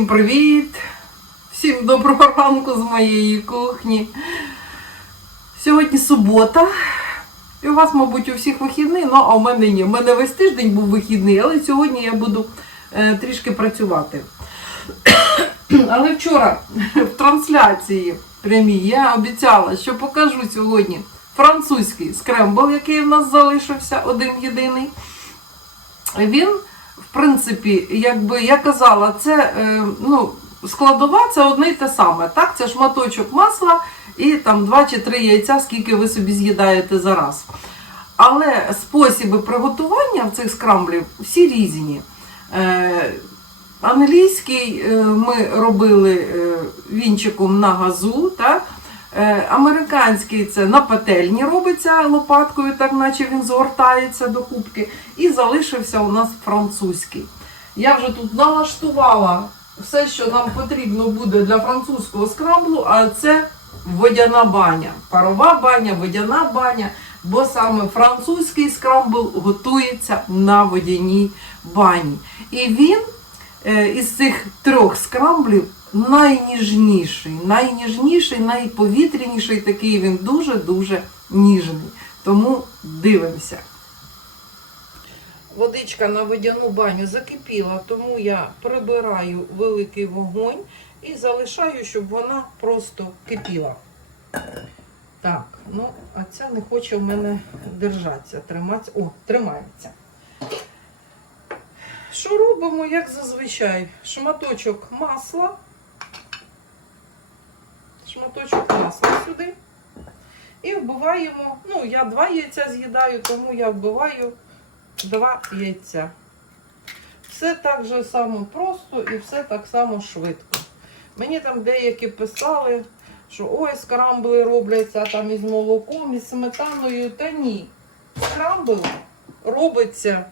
Всім привіт! Всім доброго ранку з моєї кухні. Сьогодні субота. І у вас, мабуть, у всіх вихідний, ну а у мене ні. У мене весь тиждень був вихідний, але сьогодні я буду е, трішки працювати. Але вчора в трансляції прямій я обіцяла, що покажу сьогодні французький скрембл, який в нас залишився, один єдиний. Він, в принципі, якби я казала, це е, ну, складова це одне й те саме. Так, це шматочок масла і там 2 чи 3 яйця, скільки ви собі з'їдаєте за раз. Але способи приготування цих скрамблів всі різні. Е, Англійський е, ми робили вінчиком на газу. Так? Е, Американський це на пательні робиться лопаткою, так наче він згортається до кубки. І залишився у нас французький. Я вже тут налаштувала все, що нам потрібно буде для французького скрамблу, а це водяна баня. Парова баня, водяна баня, бо саме французький скрамбл готується на водяній бані. І він е, із цих трьох скрамблів найніжніший, найніжніший, найповітряніший такий він дуже-дуже ніжний. Тому дивимося. Водичка на водяну баню закипіла, тому я прибираю великий вогонь і залишаю, щоб вона просто кипіла. Так, ну, а ця не хоче в мене держатися, триматися. О, тримається. Що робимо, як зазвичай? Шматочок масла. Шматочок масла сюди. І вбиваємо, ну, я два яйця з'їдаю, тому я вбиваю два яйця. Все так же само просто і все так само швидко. Мені там деякі писали, що ой, скрамбли робляться там із молоком, із сметаною. Та ні. Скрамбл робиться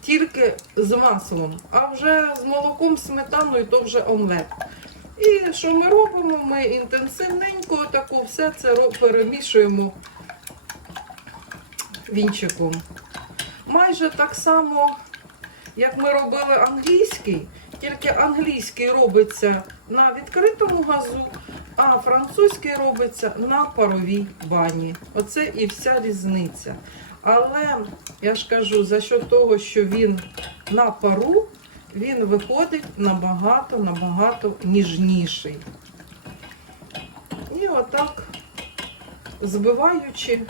тільки з маслом, а вже з молоком, сметаною то вже омлет. І що ми робимо? Ми інтенсивненько таку все це перемішуємо вінчиком. Майже так само, як ми робили англійський, тільки англійський робиться на відкритому газу, а французький робиться на паровій бані. Оце і вся різниця. Але я ж кажу, за що того, що він на пару, він виходить набагато, набагато ніжніший. І отак, збиваючи,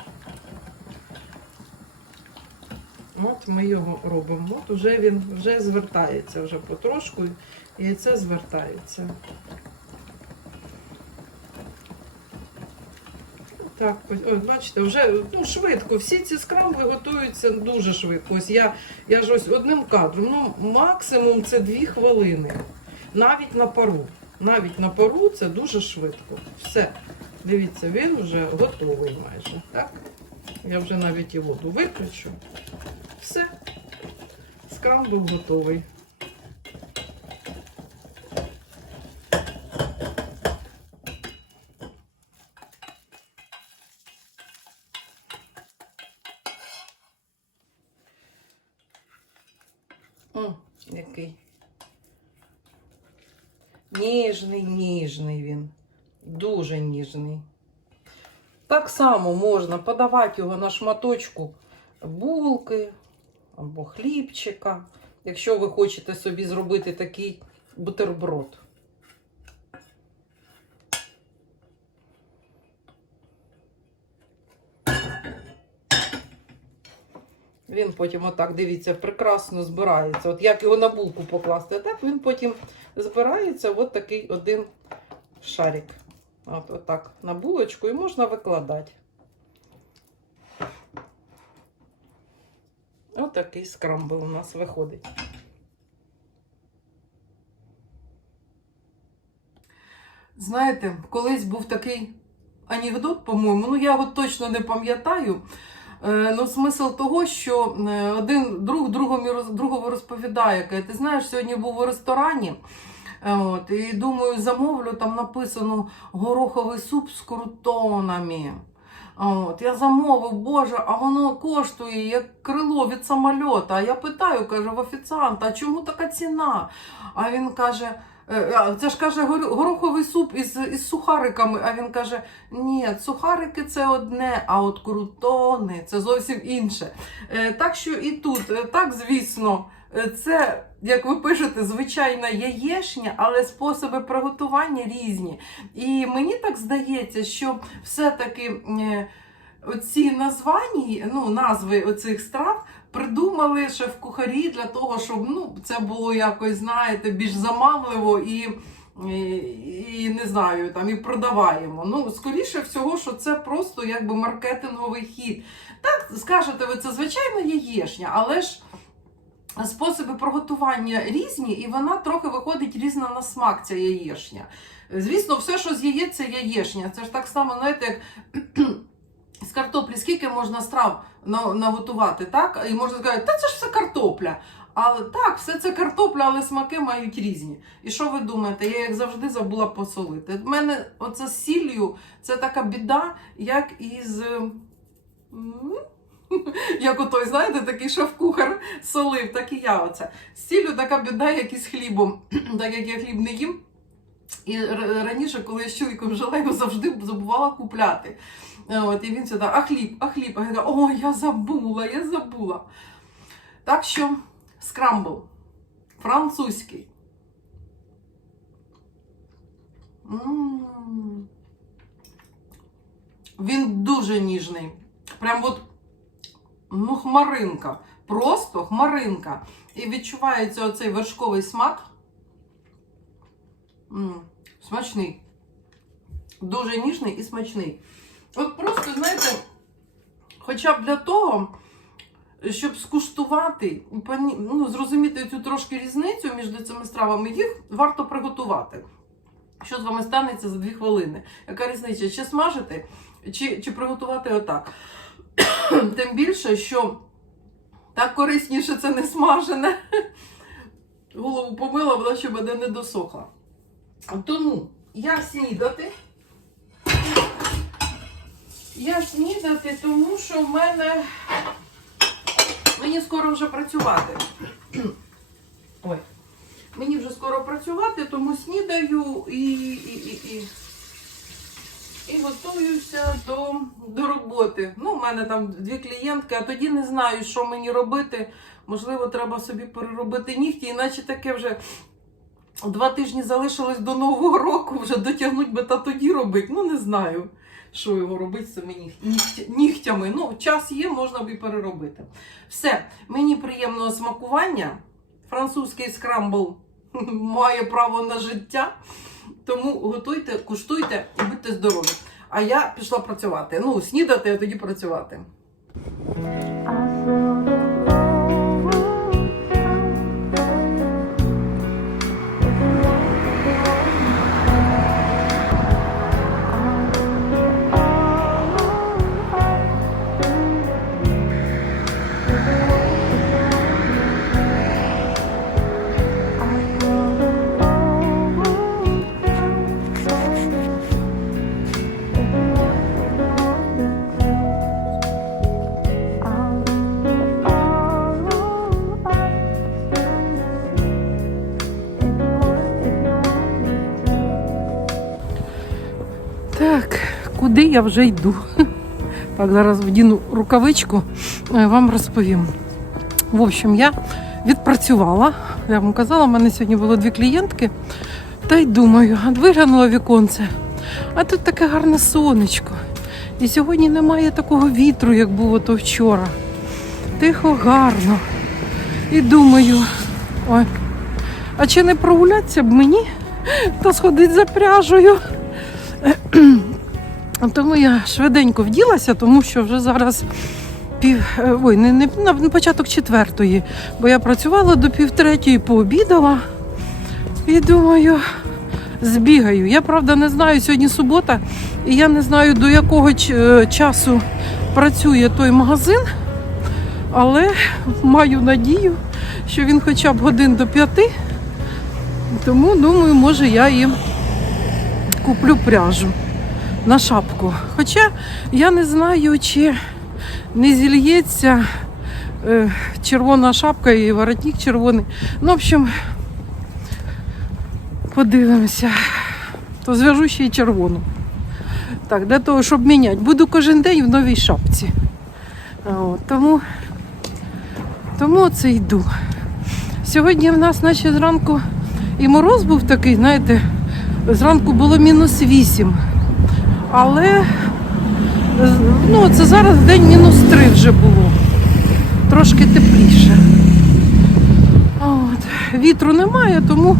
от ми його робимо. От вже він вже звертається вже потрошку, і це звертається. Так, ось, ось, бачите, вже ну, швидко. Всі ці скрамбли готуються дуже швидко. Ось я, я ж ось одним кадром. Ну, максимум це дві хвилини. Навіть на пару. Навіть на пару це дуже швидко. Все. Дивіться, він вже готовий майже. Так? Я вже навіть і воду виключу. Все. Скрамбл готовий. О, який. Ніжний, ніжний він. Дуже ніжний. Так само можна подавати його на шматочку булки або хлібчика, якщо ви хочете собі зробити такий бутерброд. Він потім отак, дивіться, прекрасно збирається. От як його на булку покласти, а так він потім збирається от такий один шарик. От, отак на булочку і можна викладати. Ось такий скрамбл у нас виходить. Знаєте, колись був такий анекдот, по-моєму, ну я його точно не пам'ятаю. Е, Ну, смисл того, що е, один друг другому розповідає, каже, ти знаєш, сьогодні був у ресторані. Е, От, і думаю, замовлю, там написано гороховий суп з крутонами. От, я замовив, боже, а воно коштує як крило від самольота. А я питаю, кажу, в офіціанта, а чому така ціна? А він каже. «Е, Це ж каже гороховий суп із, із сухариками. А він каже: ні, сухарики це одне, а от крутони це зовсім інше. Е, Так що і тут, е, так, звісно, е, це, як ви пишете, звичайна яєшня, але способи приготування різні. І мені так здається, що все-таки е, оці названі, ну, назви оцих страв придумали шеф-кухарі для того, щоб ну, це було якось, знаєте, більш заманливо і. І, і не знаю, там і продаваємо. Ну, скоріше всього, що це просто якби маркетинговий хід. Так, скажете ви, це звичайно яєшня, але ж способи приготування різні, і вона трохи виходить різна на смак, ця яєшня. Звісно, все, що з яєць, це яєшня. Це ж так само, знаєте, як з картоплі, скільки можна страв наготувати, так? І можна сказати, та це ж все картопля. Але так, все це картопля, але смаки мають різні. І що ви думаєте? Я як завжди забула посолити. В мене оце з сіллю це така біда, як із. М, Як отой, знаєте, такий шеф-кухар солив, так і я оце. З сіллю така біда, як і з хлібом. так як я хліб не їм. І раніше, коли я з чоловіком жила, його завжди забувала купляти. Е, От, і він сюди, а хліб, а хліб. А я о, я забула, я забула. Так що скрамбл. Французький. М. Він дуже ніжний. Прям от ну, хмаринка. Просто хмаринка. І відчувається оцей вершковий смак. М, Смачний. Дуже ніжний і смачний. От просто, знаєте, хоча б для того, щоб скуштувати, ну, зрозуміти цю трошки різницю між цими стравами, їх варто приготувати. Що з вами станеться за дві хвилини? Яка різниця? Чи смажити, чи, чи приготувати отак? Тим більше, що так корисніше це не смажене. Голову помила, вона ще мене не досохла. Тому я снідати. Я снідати, тому що в мене мені скоро вже працювати. Ой. Мені вже скоро працювати, тому снідаю і, і, і, і, і готуюся до, до роботи. Ну, у мене там дві клієнтки, а тоді не знаю, що мені робити. Можливо, треба собі переробити нігті, іначе таке вже два тижні залишилось до Нового року, вже дотягнуть би та тоді робити. Ну, не знаю, що його робити з цими нігтя- нігтями. Ну, час є, можна б і переробити. Все, мені приємного смакування. Французький скрамбл має право на життя. Тому готуйте, куштуйте і будьте здорові. А я пішла працювати. Ну, снідати, а тоді працювати. Я вже йду? Так, зараз вдіну рукавичку, е, вам розповім. В общем, я відпрацювала. Я вам казала, в мене сьогодні було дві клієнтки. Та й думаю, виглянула віконце. А тут таке гарне сонечко. І сьогодні немає такого вітру, як було то вчора. Тихо, гарно. І думаю, ой, а чи не прогулятися б мені та сходити за пряжею? Тому я швиденько вділася, тому що вже зараз пів. е, Ой, не, не на початок четвертої, бо я працювала до півтретьої, пообідала. І думаю, збігаю. Я правда не знаю, сьогодні субота, і я не знаю, до якого е, часу працює той магазин, але маю надію, що він хоча б годин до п'яти. Тому думаю, може я і куплю пряжу. На шапку. Хоча я не знаю, чи не зільється е, червона шапка і воротник червоний. Ну, в общем, подивимося. То зв'яжу ще й червону. Так, для того, щоб міняти. Буду кожен день в новій шапці. От, тому, тому це йду. Сьогодні в нас, наче зранку, і мороз був такий, знаєте, зранку було мінус 8. Але ну, це зараз день мінус 3 вже було. Трошки тепліше. От. Вітру немає, тому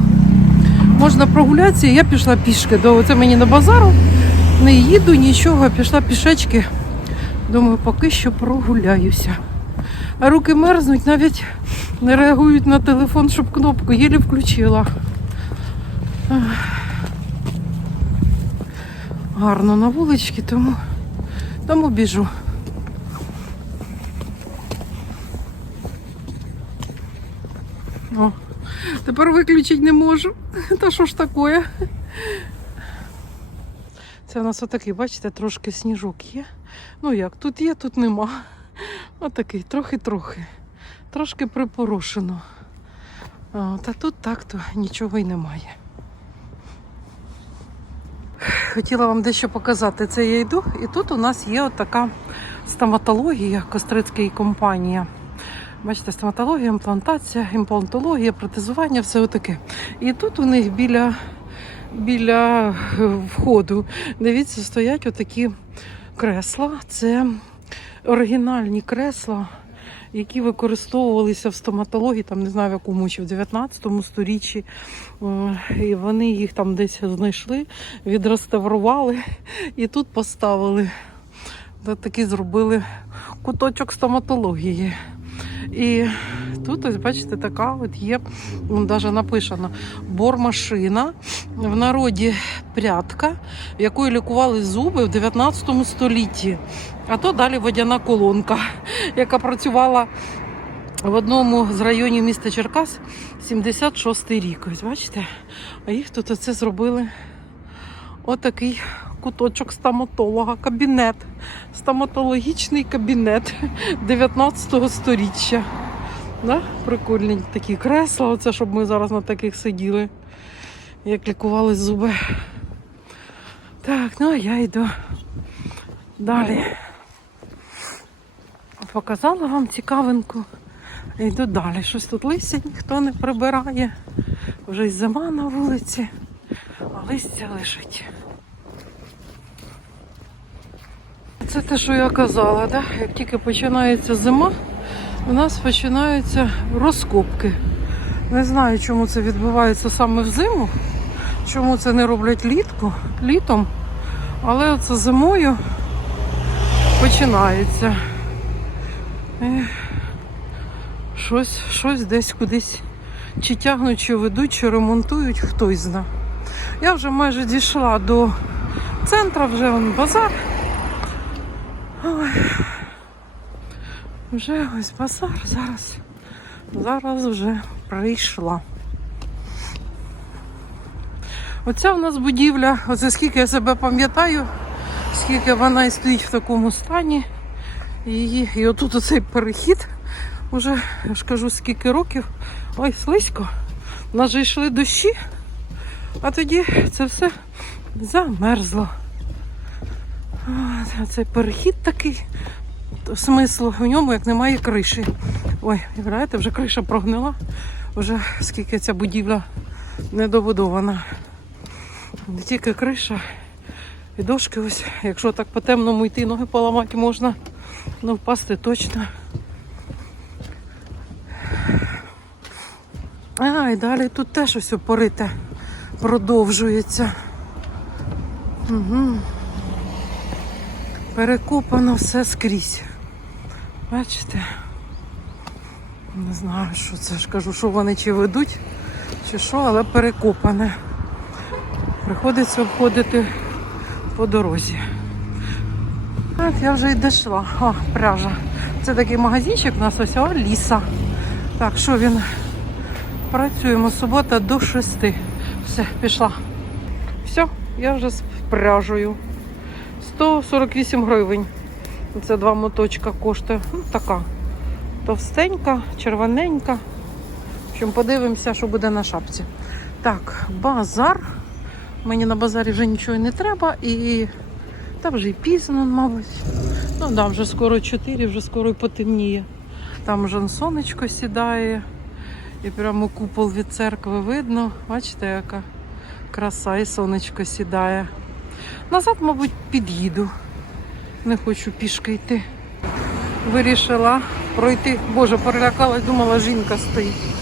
можна прогулятися. Я пішла пішки. До, це мені на базару. Не їду нічого, пішла пішечки. Думаю, поки що прогуляюся. А руки мерзнуть, навіть не реагують на телефон, щоб кнопку єлі включила. Гарно на вуличці, тому, тому біжу. О, тепер виключити не можу. Та що ж таке? Це у нас отакий, бачите, трошки сніжок є. Ну як, тут є, тут нема. Отакий, трохи-трохи. Трошки припорошено. Та тут так-то нічого й немає. Хотіла вам дещо показати. Це я йду, і тут у нас є така стоматологія, Кострицька і компанія. Бачите, стоматологія, імплантація, імплантологія, протезування, все отаке. І тут у них біля, біля е, входу, дивіться, стоять отакі кресла. Це оригінальні кресла, які використовувалися в стоматології, там не знаю в якому чи в 19 сторіччі. Е, І вони їх там десь знайшли, відреставрували і тут поставили. Такі зробили куточок стоматології. І тут, ось, бачите, така от є, навіть написано бормашина, в народі прядка, в якої лікували зуби в 19 столітті. А то далі водяна колонка, яка працювала в одному з районів міста Черкас 76-й рік. Ось бачите? А їх тут оце зробили отакий куточок стоматолога, кабінет, стоматологічний кабінет 19 сторіччя. Да? Прикольні такі кресла, оце щоб ми зараз на таких сиділи, як лікували зуби. Так, ну а я йду далі. Показала вам цікавинку. Йду далі. Щось тут листя ніхто не прибирає. Вже й зима на вулиці, а листя лежить. Це те, що я казала, да? як тільки починається зима, у нас починаються розкопки. Не знаю, чому це відбувається саме взиму, чому це не роблять літку, літом, але це зимою починається. І щось, щось десь кудись чи тягнуть, чи ведуть, чи ремонтують, хтось зна. Я вже майже дійшла до центру, вже базар. Ой. Вже ось базар зараз. Зараз вже прийшла. Оця в нас будівля, оце скільки я себе пам'ятаю, скільки вона і стоїть в такому стані. І, і отут оцей перехід. Уже, я ж кажу, скільки років. Ой, слизько. У нас же йшли дощі, а тоді це все замерзло. Цей перехід такий, смислу в ньому, як немає криші. Ой, знаєте, вже криша прогнила, вже скільки ця будівля недобудована. Не тільки криша і дошки ось, якщо так по темному йти, ноги поламати можна, ну впасти точно. А, і далі тут теж ось порите продовжується. Угу. Перекопано все скрізь. Бачите? Не знаю, що це ж кажу, що вони чи ведуть, чи що, але перекопане. Приходиться обходити по дорозі. От я вже й дійшла. О, пряжа. Це такий магазинчик у нас ось о, ліса. Так, що він? Працюємо субота до 6. Все, пішла. Все, я вже з пряжею. 148 гривень. Це два моточка коштує. Ну, така товстенька, червоненька. В общем, подивимося, що буде на шапці. Так, базар. Мені на базарі вже нічого не треба і та вже і пізно, мабуть. Ну да, вже скоро 4, вже скоро і потемніє. Там вже сонечко сідає. І прямо купол від церкви видно. Бачите, яка краса і сонечко сідає. Назад, мабуть, під'їду. Не хочу пішки йти. Вирішила пройти. Боже, перелякалась, думала, жінка стоїть.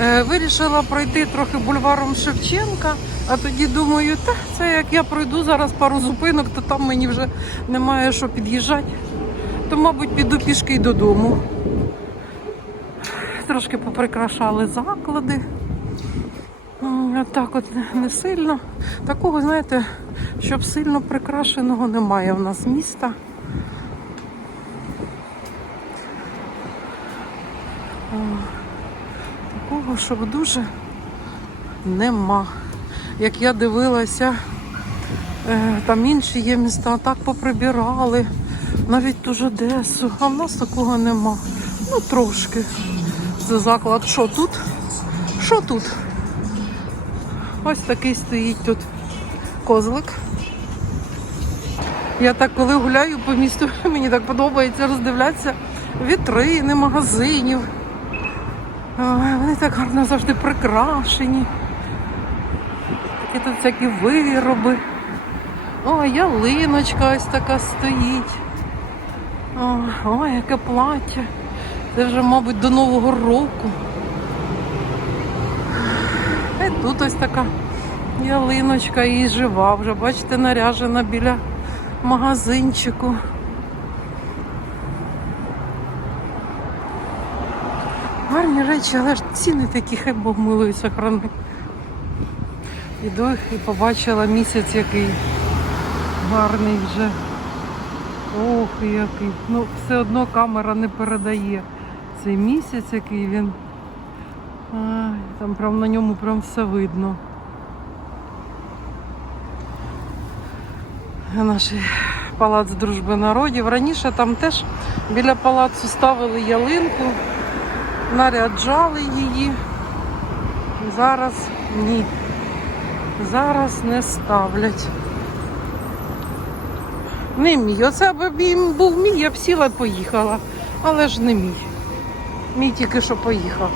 Е, вирішила пройти трохи бульваром Шевченка, а тоді думаю, та це як я пройду зараз пару зупинок, то там мені вже немає що під'їжджати. То, мабуть, піду пішки й додому. Трошки поприкрашали заклади. От Так от не- сильно. Такого, знаєте, щоб сильно прикрашеного немає в нас міста. Такого, щоб дуже нема. Як я дивилася, е, там інші є міста, так поприбирали, навіть ту ж Одесу, а в нас такого нема. Ну, трошки. Це заклад. Що тут? Що тут? Ось такий стоїть тут козлик. Я так, коли гуляю по місту, мені так подобається роздивлятися вітрини магазинів. Вони так гарно завжди прикрашені. Такі тут всякі вироби. О, ялиночка ось така стоїть. О, ой, яке плаття. Це вже, мабуть, до Нового року. Тут ось така ялиночка і жива вже, бачите, наряжена біля магазинчику. Гарні речі, але ж ціни такі, хай Бог милує сохрани. Іду і побачила місяць який гарний вже. Ох, який. Ну, все одно камера не передає цей місяць, який він. Ай, там прям на ньому прям все видно. Наш палац дружби народів. Раніше там теж біля палацу ставили ялинку, наряджали її. Зараз ні. Зараз не ставлять. Не мій. Оце б був мій, я б сіла і поїхала. Але ж не мій. Мій тільки що поїхав.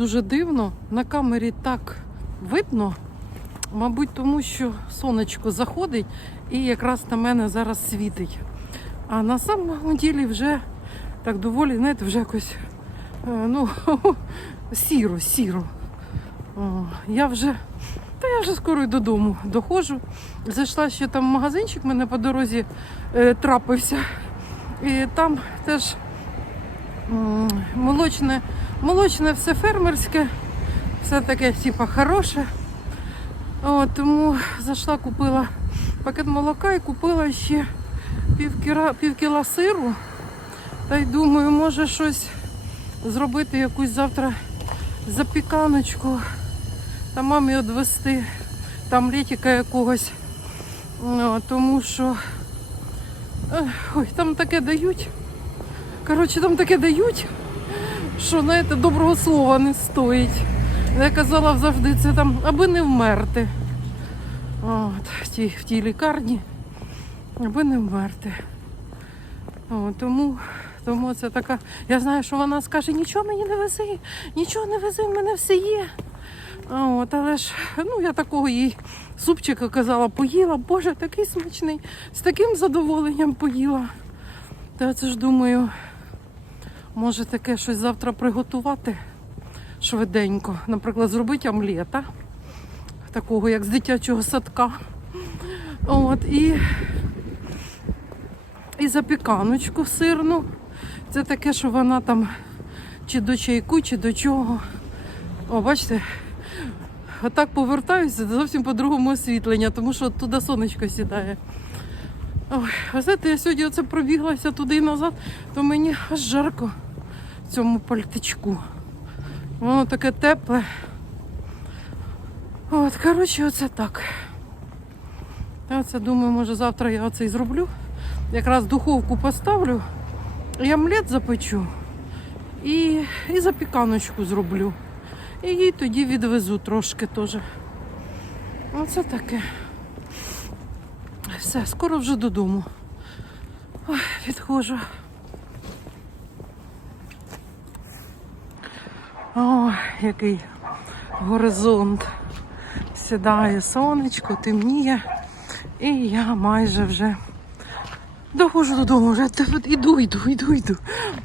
Дуже дивно, на камері так видно, мабуть, тому що сонечко заходить і якраз на мене зараз світить. А на самому ділі вже так доволі, знаєте, вже якось е, ну, сіро, сіро. Я вже, та я вже скоро й додому доходжу. Зайшла ще там в магазинчик, мене по дорозі е, трапився. І там теж молочне, молочне все фермерське, все таке типа хороше. О, тому зайшла, купила пакет молока і купила ще пів, кіра, пів кіла сиру. Та й думаю, може щось зробити, якусь завтра запіканочку та мамі відвести там літіка якогось. О, тому що ой, там таке дають. Коротше, там таке дають, що знаєте, доброго слова не стоїть. Я казала завжди, це там, аби не вмерти. От, в тій, в тій лікарні, аби не вмерти. О, тому, тому це така. Я знаю, що вона скаже, нічого мені не вези, нічого не вези, в мене все є. От, але ж ну, я такого їй супчика казала, поїла, боже, такий смачний, з таким задоволенням поїла. Та це ж думаю, може таке щось завтра приготувати швиденько. Наприклад, зробити омлета, такого як з дитячого садка. От, і, і запіканочку сирну. Це таке, що вона там чи до чайку, чи до чого. О, бачите, отак повертаюся, зовсім по-другому освітлення, тому що туди сонечко сідає. Ой, а знаєте, я сьогодні оце пробіглася туди і назад, то мені аж жарко в цьому пальтичку. Воно таке тепле. От, коротше, оце так. Я це думаю, може завтра я оце і зроблю. Якраз духовку поставлю, я омлет запечу і, і запіканочку зроблю. І їй тоді відвезу трошки теж. Оце таке. Все, скоро вже додому. Ой, відходжу. Ой, який горизонт. Сідає сонечко, темніє. І я майже вже доходжу додому, вже іду, іду, іду, іду.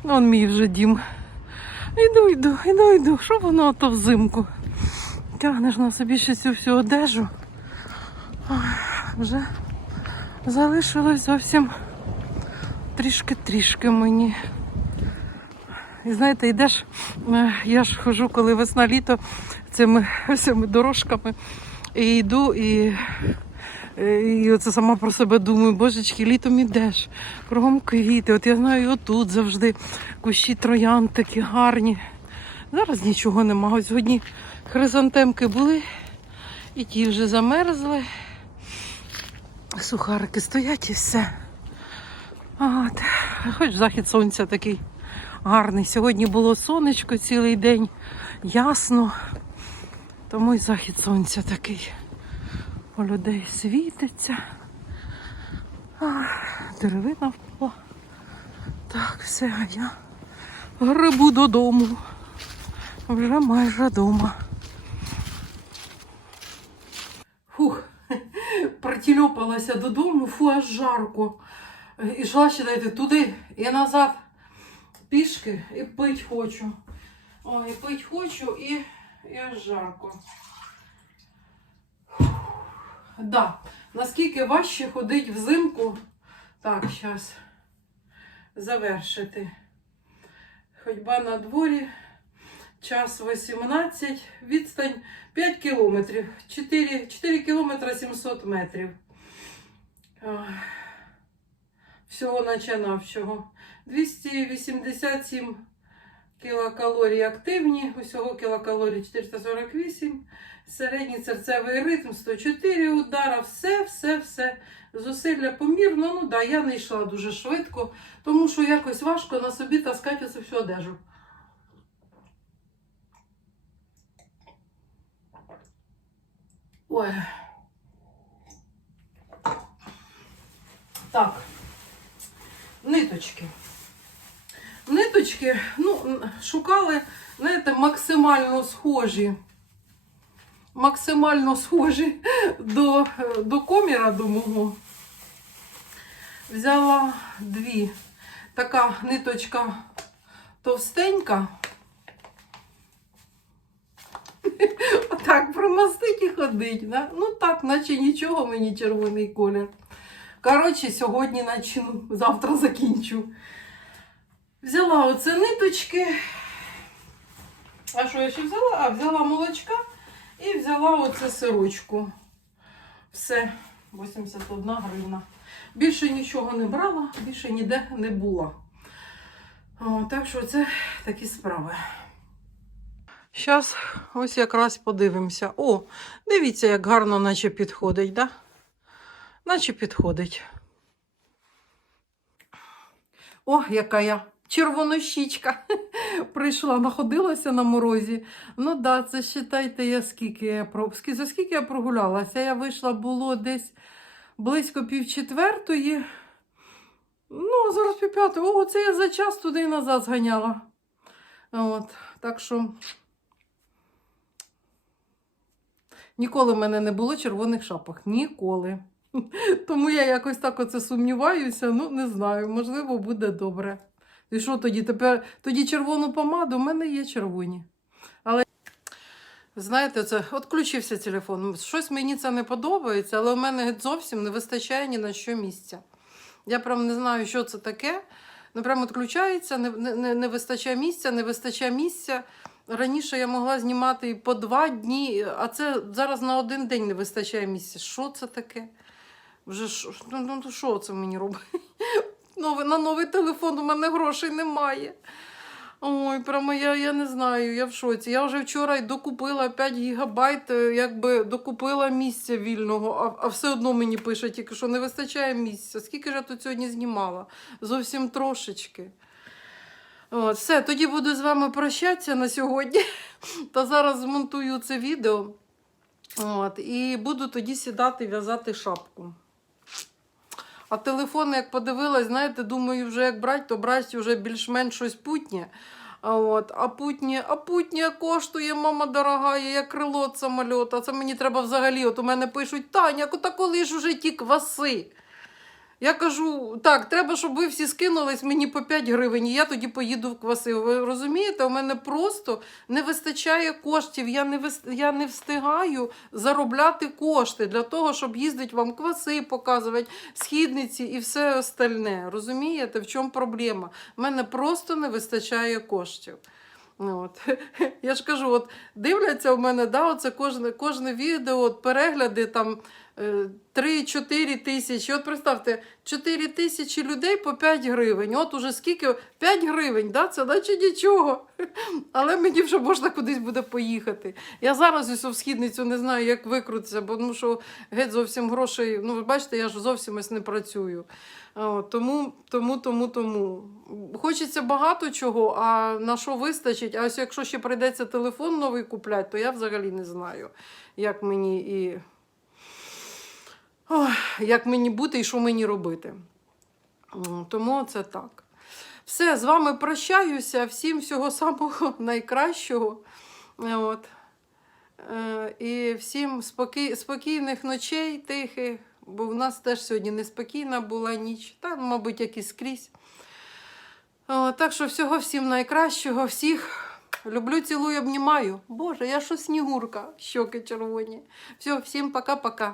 Вон мій вже дім. Іду, йду, іду, йду. Що воно то взимку? Тягнеш на собі ще цю всю одежу. Ой, вже залишилось зовсім трішки-трішки мені. І знаєте, йдеш, е, я ж хожу, коли весна літо цими всіми дорожками. І йду, і, е, і оце сама про себе думаю, божечки, літом ідеш, кругом квіти. От я знаю, і отут завжди кущі троян такі гарні. Зараз нічого нема. Ось сьогодні хризантемки були, і ті вже замерзли. Сухарики стоять і все. От. Хоч захід сонця такий гарний. Сьогодні було сонечко цілий день, ясно. Тому і захід сонця такий. У людей світиться. Деревина впала. Так, все, а я грибу додому. Вже майже вдома. Фух, притільопалася додому, фу, аж жарко. Йшла, считайте, туди і назад пішки і пить хочу. Ой, пить хочу і, і аж жарко. Да. Наскільки важче ходить взимку. Так, зараз завершити. Ходьба на дворі. Час 18, відстань 5 кілометрів. 4, 4 кілометри 700 метрів. Всього начинавчого. 287 кілокалорій активні, усього кілокалорій 448, середній серцевий ритм 104 удара, все, все, все. Зусилля помірно. Ну да, я не йшла дуже швидко, тому що якось важко на собі таскати цю всю одежу. Ой. Так. Ниточки. Ниточки, ну, шукали, знаєте, максимально схожі. Максимально схожі до, до коміра до мого. Взяла дві. Така ниточка товстенька. Отак промастить і ходить. Да? Ну так, наче нічого мені червоний колір. Коротше, сьогодні начну, завтра закінчу. Взяла оце ниточки. А що я ще взяла? А, взяла молочка і взяла оце сирочку. Все, 81 гривна. Більше нічого не брала, більше ніде не була. О, так що це такі справи. Зараз ось якраз подивимося. О, дивіться, як гарно наче підходить, да? Наче підходить. О, яка я червонощічка. Прийшла, находилася на морозі. Ну да, це считайте, я скільки я за скільки я прогулялася. Я вийшла було десь близько півчетвертої. Ну, зараз півп'ятої. О, це я за час туди і назад зганяла. От, так що. Ніколи в мене не було червоних шапок. Ніколи. Тому я якось так оце сумніваюся. Ну, не знаю, можливо, буде добре. І що тоді? Тепер тоді червону помаду, у мене є червоні. Але знаєте, це відключився телефон. Щось мені це не подобається, але у мене зовсім не вистачає ні на що місця. Я прям не знаю, що це таке. Ну, прям відключається, не, не- не вистачає місця, не вистачає місця. Раніше я могла знімати по два дні, а це зараз на один день не вистачає місця. Що це таке? Вже що, ну, ну, ну, це мені робить? На новий телефон у мене грошей немає. Ой, прямо я, я не знаю, я в шоці. Я вже вчора докупила 5 гігабайт, е, якби докупила місця вільного, а, а все одно мені пише тільки, що не вистачає місця. Скільки ж я тут сьогодні знімала? Зовсім трошечки. От, все, тоді буду з вами прощатися на сьогодні. Та зараз змонтую це відео. От, і буду тоді сідати в'язати шапку. А телефон, як подивилась, знаєте, думаю, вже як брати, то брати вже більш-менш щось путнє. От, а путнє, а путнє коштує, мама дорога, як крило від самольота. Це мені треба взагалі. От у мене пишуть, Таня, та коли ж уже ті кваси? Я кажу, так, треба, щоб ви всі скинулись мені по 5 гривень, і я тоді поїду в кваси. Ви розумієте, у мене просто не вистачає коштів. Я не, вис... я не встигаю заробляти кошти для того, щоб їздити вам кваси, показувати, східниці і все остальне. Розумієте, в чому проблема? У мене просто не вистачає коштів. Ну, От. Я ж кажу, от дивляться в мене, да, оце кожне, кожне відео, от перегляди там 3-4 тисячі. От представте, 4 тисячі людей по 5 гривень. От уже скільки? 5 гривень, да? це наче нічого. Але мені вже можна кудись буде поїхати. Я зараз в східницю не знаю, як викрутитися, бо тому що геть зовсім грошей. Ну, ви бачите, я ж зовсім ось не працюю. Тому, тому, тому, тому. Хочеться багато чого, а на що вистачить? А ось якщо ще прийдеться телефон новий купляти, то я взагалі не знаю, як мені і. Ой, як мені бути і що мені робити. Тому це так. Все, з вами прощаюся. Всім всього самого найкращого. Е, От. Е, І всім спокій, спокійних ночей, тихих, бо в нас теж сьогодні неспокійна була ніч, та, мабуть, як і скрізь. О, так що всього всім найкращого, всіх люблю, цілую, обнімаю. Боже, я що снігурка, щоки червоні. Все, всім пока-пока.